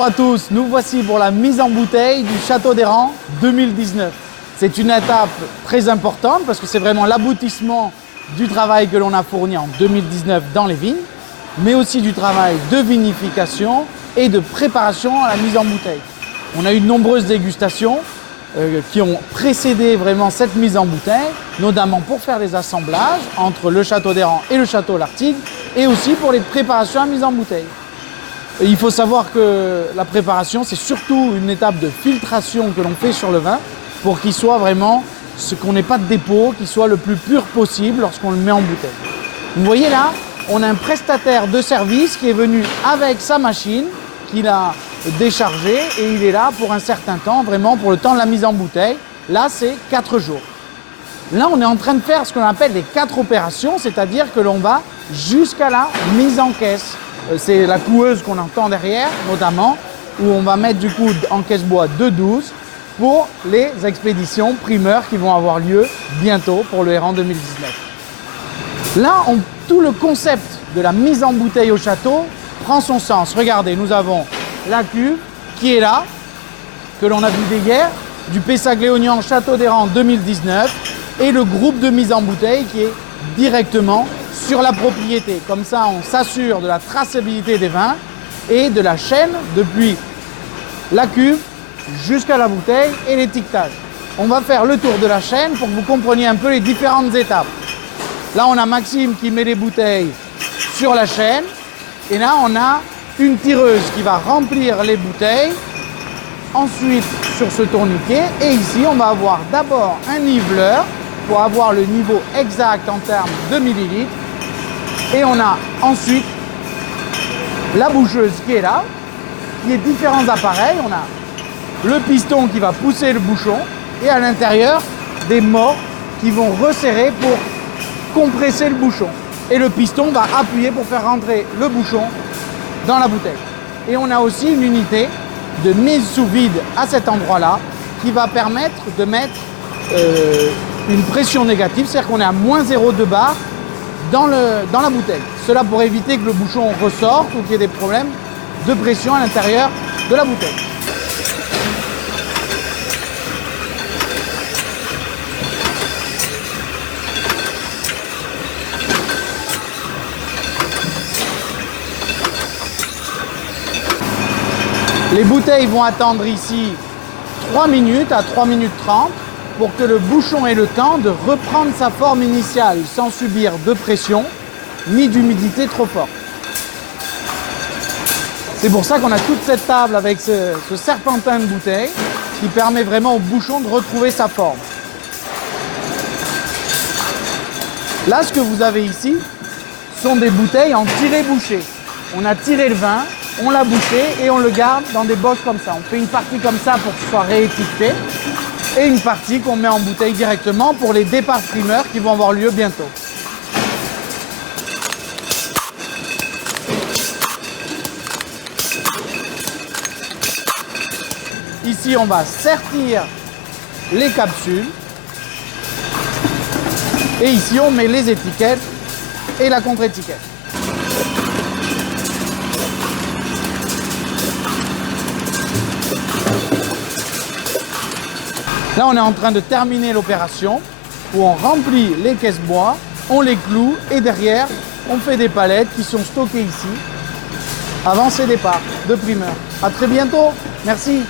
Bonjour à tous, nous voici pour la mise en bouteille du Château d'Hérens 2019. C'est une étape très importante parce que c'est vraiment l'aboutissement du travail que l'on a fourni en 2019 dans les vignes, mais aussi du travail de vinification et de préparation à la mise en bouteille. On a eu de nombreuses dégustations qui ont précédé vraiment cette mise en bouteille, notamment pour faire les assemblages entre le Château d'Hérens et le Château L'Artigue, et aussi pour les préparations à mise en bouteille. Et il faut savoir que la préparation, c'est surtout une étape de filtration que l'on fait sur le vin pour qu'il soit vraiment, qu'on n'ait pas de dépôt, qu'il soit le plus pur possible lorsqu'on le met en bouteille. Vous voyez là, on a un prestataire de service qui est venu avec sa machine, qu'il a déchargée, et il est là pour un certain temps, vraiment pour le temps de la mise en bouteille. Là, c'est 4 jours. Là, on est en train de faire ce qu'on appelle les 4 opérations, c'est-à-dire que l'on va jusqu'à la mise en caisse. C'est la coueuse qu'on entend derrière, notamment, où on va mettre du coup en caisse-bois de 12 pour les expéditions primeurs qui vont avoir lieu bientôt pour le Hérens 2019. Là, tout le concept de la mise en bouteille au château prend son sens. Regardez, nous avons la cuve qui est là, que l'on a vu hier, du Pessac-Léognan Château d'Hérens 2019, et le groupe de mise en bouteille qui est directement sur la propriété. Comme ça, on s'assure de la traçabilité des vins et de la chaîne depuis la cuve jusqu'à la bouteille et l'étiquetage. On va faire le tour de la chaîne pour que vous compreniez un peu les différentes étapes. Là, on a Maxime qui met les bouteilles sur la chaîne. Et là, on a une tireuse qui va remplir les bouteilles. Ensuite, sur ce tourniquet. Et ici, on va avoir d'abord un niveleur pour avoir le niveau exact en termes de millilitres. Et on a ensuite la boucheuse qui est là, qui est différents appareils. On a le piston qui va pousser le bouchon et à l'intérieur des morts qui vont resserrer pour compresser le bouchon. Et le piston va appuyer pour faire rentrer le bouchon dans la bouteille. Et on a aussi une unité de mise sous vide à cet endroit-là qui va permettre de mettre une pression négative, c'est-à-dire qu'on est à moins 0,2 bar dans la bouteille. Cela pour éviter que le bouchon ressorte ou qu'il y ait des problèmes de pression à l'intérieur de la bouteille. Les bouteilles vont attendre ici 3 minutes à 3 minutes 30 pour que le bouchon ait le temps de reprendre sa forme initiale sans subir de pression ni d'humidité trop forte. C'est pour ça qu'on a toute cette table avec ce serpentin de bouteille qui permet vraiment au bouchon de retrouver sa forme. Là, ce que vous avez ici sont des bouteilles en tiré-bouché. On a tiré le vin, on l'a bouché et on le garde dans des bocs comme ça. On fait une partie comme ça pour que ce soit réétiqueté et une partie qu'on met en bouteille directement pour les départs primeurs qui vont avoir lieu bientôt. Ici, on va sertir les capsules et ici, on met les étiquettes et la contre-étiquette. Là, on est en train de terminer l'opération où on remplit les caisses bois, on les cloue et derrière, on fait des palettes qui sont stockées ici avant ces départs de primeur. À très bientôt. Merci.